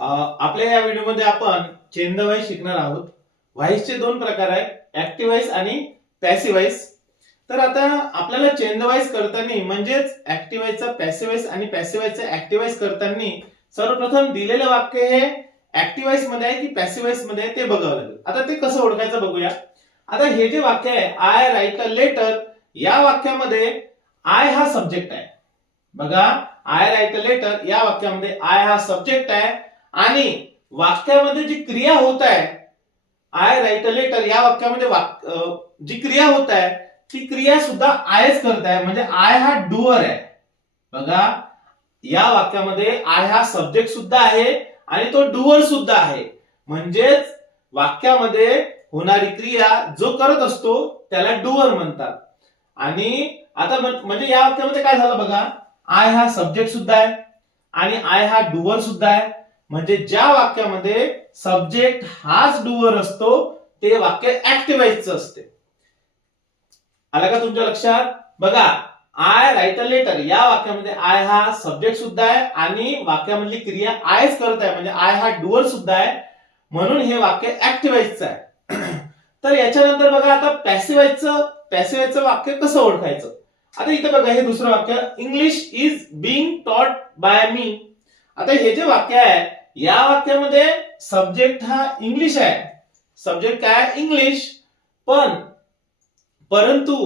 आपल्या या व्हिडिओमध्ये आपण चेंज द व्हॉइस शिकणार आहोत. व्हॉइसचे दोन प्रकार आहेत, ऍक्टिव्ह व्हॉइस आणि पॅसिव्ह व्हॉइस. तर आता आपल्याला चेंज द व्हॉइस करताना म्हणजेच ऍक्टिव्ह व्हॉइसचा पॅसिव्ह व्हॉइस आणि पॅसिव्ह व्हॉइसचा ऍक्टिव्ह व्हॉइस करताना सर्वप्रथम दिलेले वाक्य हे ऍक्टिव्ह व्हॉइस मध्ये आहे की पॅसिव्ह व्हॉइस मध्ये आहे ते बघावं लागेल. आता ते कसं ओळखायचं बघूया. आता हे जे वाक्य आहे आय राईट अ लेटर, या वाक्यामध्ये आय हा सब्जेक्ट आहे. बघा, आय राईट अ लेटर या वाक्यामध्ये आय हा सब्जेक्ट आहे आणि वाक्यामध्ये जी क्रिया होत आहे आय राईट अ लेटर या वाक्यामध्ये जी क्रिया होत आहे ती क्रिया सुद्धा आयच करत आहे, म्हणजे आय हा डुअर आहे. बघा, या वाक्यामध्ये आय हा सब्जेक्ट सुद्धा आहे आणि तो डुअर सुद्धा आहे, म्हणजेच वाक्यामध्ये होणारी क्रिया जो करत असतो त्याला डुअर म्हणतात. आणि आता म्हणजे या वाक्यामध्ये काय झालं बघा, आय हा सब्जेक्ट सुद्धा आहे आणि आय हा डुअर सुद्धा आहे, म्हणजे ज्या वाक्यामध्ये सब्जेक्ट हाच डुअर असतो ते वाक्य ऍक्टिव्ह व्हॉइसचं असते. आलं का तुमच्या लक्षात? बघा, आय राईट अ लेटर या वाक्यामध्ये आय हा सब्जेक्ट सुद्धा आहे आणि वाक्यामधली क्रिया आयच करत आहे, म्हणजे आय हा डुअर सुद्धा आहे, म्हणून हे वाक्य ऍक्टिव्ह व्हॉइसचं आहे. तर याच्यानंतर बघा, आता पॅसिव्ह व्हॉइसचं वाक्य कसं ओळखायचं. आता इथे बघा, हे दुसरं वाक्य, English is being taught by me. आता हे जे वाक्य आहे या वाक्यामध्ये सब्जेक्ट हा इंग्लिश आहे, सब्जेक्ट काय इंग्लिश, परंतु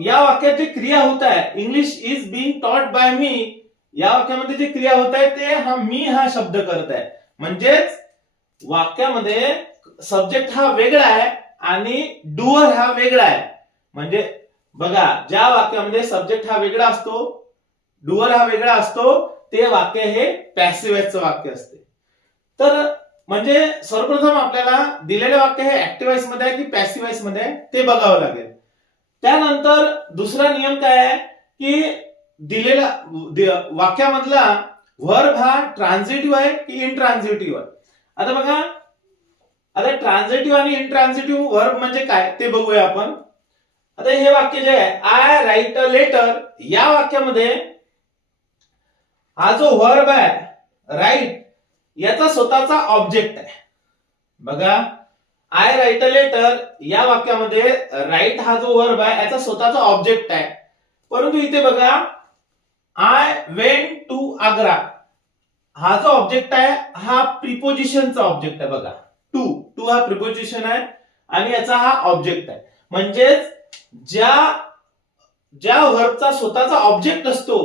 या वाक्यात जे क्रिया होत आहे English is being taught by me, या वाक्यामध्ये जे क्रिया होत आहे ते मी हा शब्द करत आहे, म्हणजेच वाक्यामध्ये सब्जेक्ट हा वेगळा आहे आणि डुअर हा वेगळा आहे. म्हणजे बघा, ज्या वाक्यामध्ये सब्जेक्ट हा वेगळा असतो, डुअर हा वेगळा असतो, ते वाक्य हे पॅसिव्ह व्हॉइसचं वाक्य असते. तर म्हणजे सर्वप्रथम आपल्याला दिलेले वाक्य हे ऍक्टिव्ह व्हॉइस मध्ये आहे की पॅसिव्ह व्हॉइस मध्ये आहे ते बघावं लागेल. त्यानंतर दुसरा नियम काय आहे की दिलेल्या वाक्यामधला व्हर्ब हा ट्रान्झिटिव्ह आहे की इंट्रान्झिटिव्ह आहे. आता बघा, आता ट्रान्झिटिव्ह आणि इंट्रान्झिटिव्ह व्हर्ब म्हणजे काय ते बघूया आपण. आता हे वाक्य जे आहे आय राईट अ लेटर या वाक्यामध्ये हा जो व्हर्ब आहे राईट याचा स्वतःचा ऑब्जेक्ट आहे. बघा, आय राईट अ लेटर या वाक्यामध्ये राईट हा जो व्हर्ब आहे याचा स्वतःचा ऑब्जेक्ट आहे, परंतु इथे बघा आय वेंट टू आग्रा हा जो ऑब्जेक्ट आहे हा प्रिपोजिशनचा ऑब्जेक्ट आहे. बघा, टू हा प्रिपोजिशन आहे आणि याचा हा ऑब्जेक्ट आहे, म्हणजेच ज्या व्हर्बचा स्वतःचा ऑब्जेक्ट असतो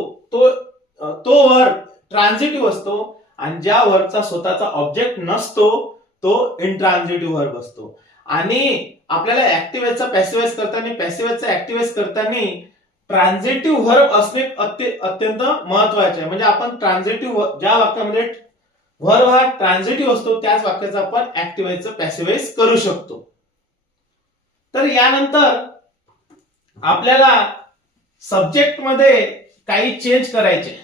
तो व्हर्ब ट्रान्झिटिव्ह असतो आणि ज्या व्हर्बचा स्वतःचा ऑब्जेक्ट नसतो तो इंट्रान्झिटिव्ह व्हर्ब असतो. आणि आपल्याला ऍक्टिव्ह व्हॉइसचा पॅसिव्ह व्हॉइस करताना, पॅसिव्ह व्हॉइसचा ऍक्टिव्ह व्हॉइस करताना ट्रान्झिटिव्ह व्हर्ब असणे अत्यंत महत्वाचे आहे. म्हणजे आपण ट्रान्झिटिव्ह ज्या वाक्यामध्ये व्हर्ब हा ट्रान्झिटिव्ह असतो त्याच वाक्याचा आपण ऍक्टिव्ह व्हॉइसचा पॅसिव्ह व्हॉइस करू शकतो. तर यानंतर आपल्याला सब्जेक्ट मध्ये काही चेंज करायचे.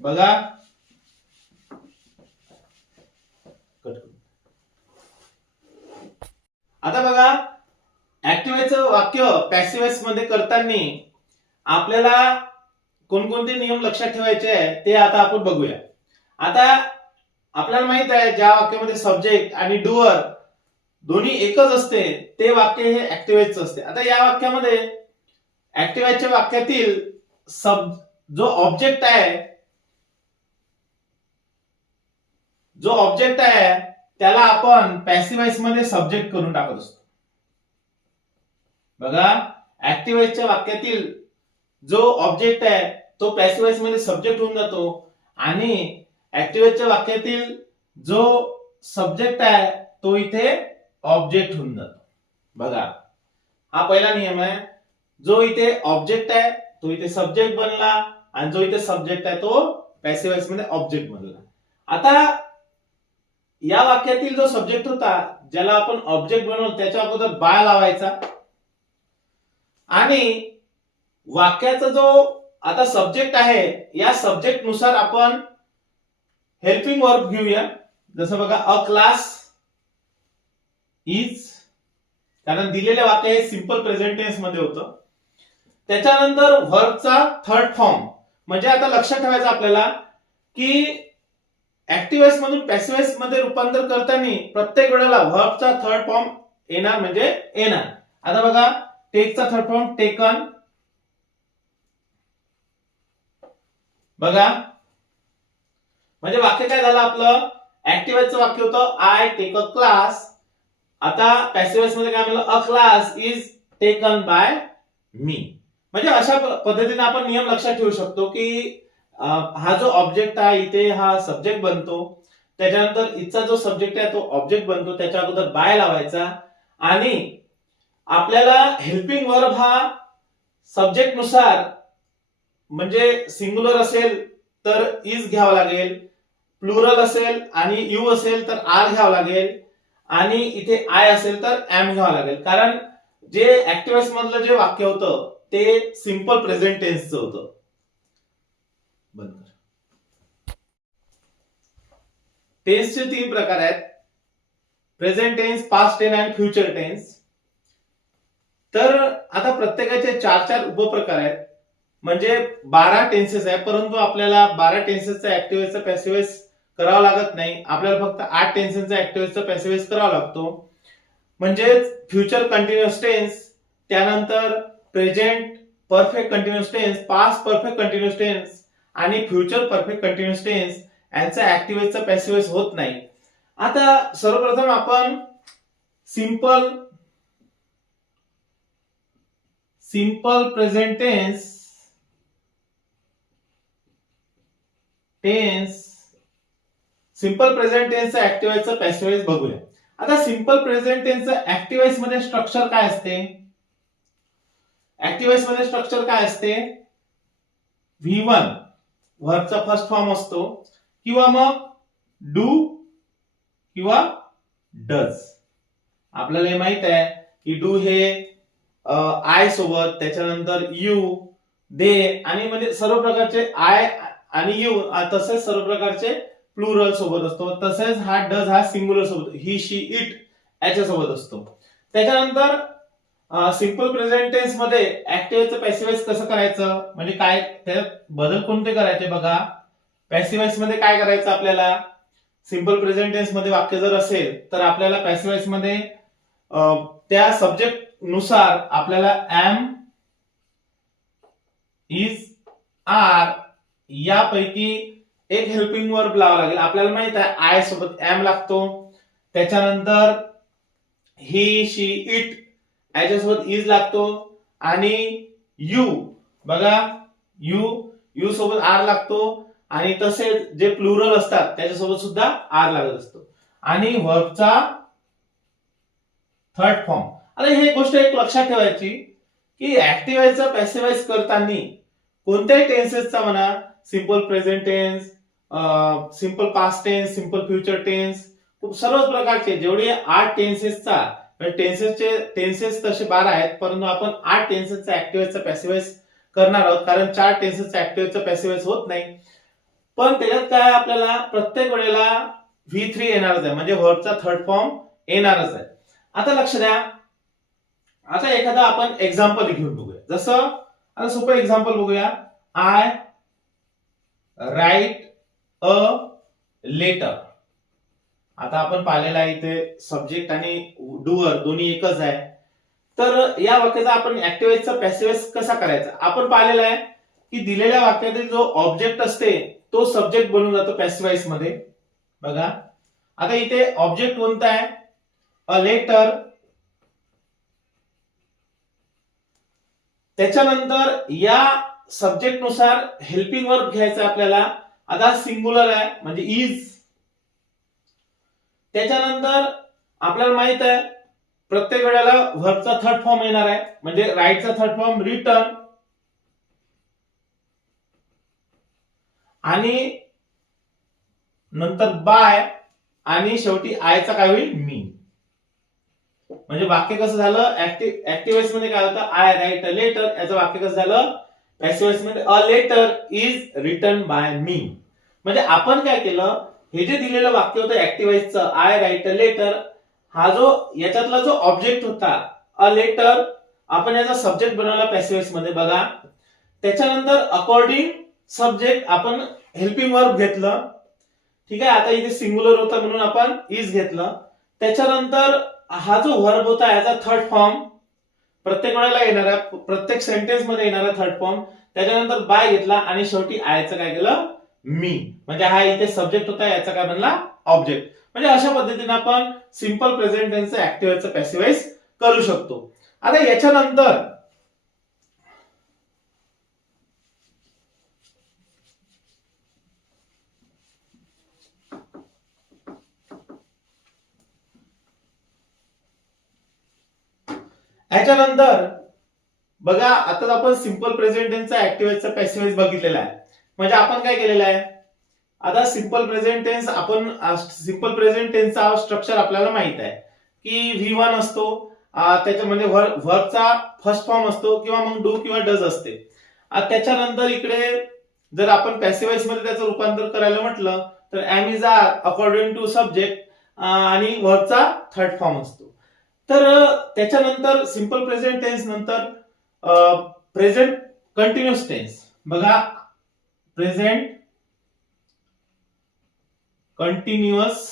बघा, आता बघा, ऍक्टिव्ह व्हॉइसचं वाक्य पॅसिव्ह व्हॉइस मध्ये करताना आपल्याला कोणकोणते नियम लक्षात ठेवायचे आहे ते आता आपण बघूया. आता आपल्याला माहित आहे ज्या वाक्यामध्ये सब्जेक्ट आणि डुअर दोन्ही एकच असते ते वाक्य हे ऍक्टिव्ह व्हॉइसचं असते. आता या वाक्यामध्ये ऍक्टिव्ह व्हॉइसच्या वाक्यातील जो ऑब्जेक्ट आहे त्याला आपण पॅसिव्ह व्हॉइस मध्ये सब्जेक्ट करून टाकत असतो. बघा, ऍक्टिव्ह व्हॉइसच्या वाक्यातील जो ऑब्जेक्ट आहे तो पॅसिव्ह व्हॉइस मध्ये सब्जेक्ट होऊन जातो आणि ऍक्टिव्ह व्हॉइसच्या वाक्यातील जो सब्जेक्ट आहे तो इथे ऑब्जेक्ट होऊन जातो. बघा, हा पहिला नियम आहे. जो इथे ऑब्जेक्ट आहे तो इथे सब्जेक्ट बनला आणि जो इथे सब्जेक्ट आहे तो पॅसिव्ह व्हॉइस मध्ये ऑब्जेक्ट बनला. आता या वाक्यातील जो सब्जेक्ट होता ज्याला आपण ऑब्जेक्ट बनवलं त्याच्या अगोदर बाय लावायचा आणि वाक्याचा जो आता सब्जेक्ट आहे या सब्जेक्ट नुसार आपण हेल्पिंग वर्ब घेऊया. जसं बघा, अ क्लास इज, कारण दिलेले वाक्य हे सिंपल प्रेझेंट टेन्स मध्ये होतं. त्याच्यानंतर व्हर्बचा थर्ड फॉर्म, म्हणजे आता लक्षात ठेवायचं आपल्याला की ऍक्टिव्ह वॉइस मधून पॅसिव्ह वॉइस मध्ये रूपांतर करताना प्रत्येक वेळेला व्हर्बचा थर्ड फॉर्म येणार म्हणजे येणार. आता बघा, टेकचा थर्ड फॉर्म टेकन. बघा, म्हणजे वाक्य काय झालं आपलं, ऍक्टिव्ह वॉइसचं वाक्य होतं आय टेक अ क्लास. आता पॅसिव्ह वॉइस मध्ये काय म्हणलं, a class is taken by me. म्हणजे अशा पद्धतीने आपण नियम लक्षात ठेवू शकतो की हा जो ऑब्जेक्ट आहे इथे हा सब्जेक्ट बनतो, त्याच्यानंतर इथचा जो सब्जेक्ट आहे तो ऑब्जेक्ट बनतो, त्याच्या अगोदर बाय लावायचा आणि आपल्याला हेल्पिंग वर्ब हा सब्जेक्ट नुसार म्हणजे सिंग्युलर असेल तर इज घ्यावा लागेल, प्लुरल असेल आणि यू असेल तर आर घ्यावा लागेल आणि इथे आय असेल तर एम घ्यावा लागेल. कारण जे ऍक्टिव्ह वॉइस मधलं जे वाक्य होतं ते सिंपल प्रेझेंट टेन्सचं होतं. टेन्सचे 3 प्रकार आहेत, प्रेझेंट टेन्स, पास्ट टेन्स आणि फ्युचर टेन्स. तर आता प्रत्येकाचे 4 उपप्रकार आहेत, म्हणजे 12 टेन्सेस आहे, परंतु आपल्याला 12 टेन्सेसचा ऍक्टिव्ह वॉइसचा पॅसिव्ह वॉइस करावा लागत नाही. आपल्याला फक्त 8 टेन्सेसचा ऍक्टिव्ह वॉइसचा पॅसिव्ह वॉइस करावा लागतो. म्हणजे फ्युचर कंटिन्युअस टेन्स, त्यानंतर present perfect continuous tense, past perfect continuous tense आणि फ्युचर परफेक्ट कंटिन्युअस टेन्स यांचा ऍक्टिव्ह वॉइसचा पॅसिव्ह वॉइस होत नाही. आता सर्वप्रथम आपण simple present tense simple present टेन्सचा ऍक्टिव्ह वॉइसचा पॅसिव्ह वॉइस बघूया. आता सिंपल प्रेझेंट टेन्सचा ऍक्टिव्ह वॉइस मध्ये स्ट्रक्चर काय असते, ऍक्टिव्ह वॉइस मध्ये स्ट्रक्चर काय असते, V1 व्हर्बचा फर्स्ट फॉर्म असतो किंवा मग डू किंवा डज. आपल्याला हे माहित आहे की डू हे आय सोबत, त्याच्यानंतर यू, दे आणि म्हणजे सर्व प्रकारचे आय आणि यू, तसेच सर्व प्रकारचे प्लुरल सोबत असतो. तसेच हा डज हा सिंग्युलर सोबत, ही, शी, इट याच्या सोबत असतो. त्याच्यानंतर सिंपल प्रेझेंट टेन्स मध्ये ऍक्टिव्हचं पॅसिव्ह वॉइस कसं करायचं, म्हणजे काय त्याच्यात बदल कोणते करायचे बघा. पॅसिव्ह वॉइस मध्ये काय करायचं आपल्याला, सिंपल प्रेझेंट टेन्स मध्ये वाक्य जर असेल तर आपल्याला पॅसिव्ह वॉइस मध्ये त्या सब्जेक्ट नुसार आपल्याला एम, इज, आर यापैकी एक हेल्पिंग वर्ब लावा लागेल. आपल्याला माहित आहे आय सोबत एम लागतो, त्याच्यानंतर ही, शी, इट याच्यासोबत इज लागतो आणि यू, बघा यू सोबत आर लागतो आणि तसेच जे प्लुरल असतात त्याच्यासोबत सुद्धा आर लागत असतो आणि वर्बचा थर्ड फॉर्म. आता हे गोष्ट एक लक्षात ठेवायची की ऍक्टिव्ह वॉइसचा पॅसिव्ह वॉइस करताना कोणत्याही टेन्सेसचा म्हणा, simple present tense, simple past tense, simple future tense, सर्व प्रकारचे जेवढे 8 टेन्सेसचा टेन्सेस तसे 12 आहेत, परंतु आपण 8 टेन्सेसचा ऍक्टिव्ह वॉइसचा पॅसिव्ह वॉइस करणार आहोत कारण 4 टेन्सेसचा ऍक्टिव्ह वॉइसचा पॅसिव्ह वॉइस होत नाही. पण त्याच्यात काय आपल्याला प्रत्येक वेळेला V3 येणारच आहे, म्हणजे व्हर्बचा थर्ड फॉर्म येणारच आहे. आता लक्ष द्या, आता एखादा आपण एक्झाम्पल घेऊन बघूया. जसं आता सोपं एक्झाम्पल बघूया, आय राईट अ लेटर. आता आपण पाहिलेला आहे इथे सब्जेक्ट आणि डुअर दोन्ही एकच आहे. तर या वाक्याचा आपण ऍक्टिव्ह वॉइसचा पॅसिव्ह वॉइस कसा करायचा, आपण पाहिलेला आहे की दिलेल्या वाक्यातील जो ऑब्जेक्ट असते तो सब्जेक्ट बनून जातो पॅसिव्ह वॉइस मध्ये. बघा आता इथे ऑब्जेक्ट कोणता आहे, अ लेटर. त्याच्यानंतर या सब्जेक्ट नुसार हेल्पिंग वर्ब घ्यायचा आपल्याला. आता सिंग्युलर आहे म्हणजे इज. त्याच्यानंतर आपल्याला माहित आहे प्रत्येक वेळेला व्हर्बचा थर्ड फॉर्म येणार आहे, म्हणजे राईटचा थर्ड फॉर्म रिटर्न आणि नंतर बाय आणि शेवटी आयचा काय होईल, मी. म्हणजे वाक्य कसं झालं, ऍक्टिव्ह वॉइस मध्ये काय होतं, आय राईट अ लेटर, याचं वाक्य कसं झालं पॅसिव्ह वॉइस मध्ये, a letter is written by me. म्हणजे आपण काय केलं, हे जे दिलेलं वाक्य होतं ऍक्टिव्ह वॉइसचं आय राईट अ लेटर, हा जो याच्यातला जो ऑब्जेक्ट होता अ लेटर, आपण याचा सब्जेक्ट बनवला पॅसिव्ह वॉइस मध्ये. बघा त्याच्यानंतर अकॉर्डिंग सब्जेक्ट आपण हेल्पिंग वर्ब घेतलं, ठीक आहे. आता इथे सिंग्युलर होता म्हणून आपण इज घेतलं. त्याच्यानंतर हा जो व्हर्ब होता याचा थर्ड फॉर्म प्रत्येक वेळेला येणारा, प्रत्येक सेंटेन्स मध्ये येणारा थर्ड फॉर्म, त्याच्यानंतर बाय घेतला आणि शेवटी आयचं काय केलं, मी. म्हणजे हा इथे सब्जेक्ट होता, याचा काय बनला, ऑब्जेक्ट. म्हणजे अशा पद्धतीने आपण सिंपल प्रेझेंट टेन्सचं ऍक्टिव्ह व्हायचं पॅसिव्ह व्हाईस करू शकतो. आता याच्यानंतर बघा, आता आपण सिंपल प्रेझेंट टेन्सचा ऍक्टिव्ह व्हायचा पॅसिव्ह व्हाईस बघितलेला आहे. म्हणजे आपण काय केलेलं आहे, आता सिंपल प्रेझेंट टेन्स, आपण सिंपल प्रेझेंट टेन्सचा स्ट्रक्चर आपल्याला माहित आहे की V1 असतो, त्याच्या म्हणजे व्हर्बचा फर्स्ट फॉर्म असतो किंवा मग डू किंवा डज असते. त्याच्यानंतर इकडे जर आपण पॅसिव्ह व्हाईस मध्ये त्याचं रूपांतर करायला म्हटलं तर am is are according to subject आणि व्हर्बचा थर्ड फॉर्म असतो. तर त्याच्यानंतर सिंपल प्रेझेंट टेन्स नंतर प्रेझेंट कंटिन्युअस टेन्स. बघा, प्रेझेंट कंटिन्युअस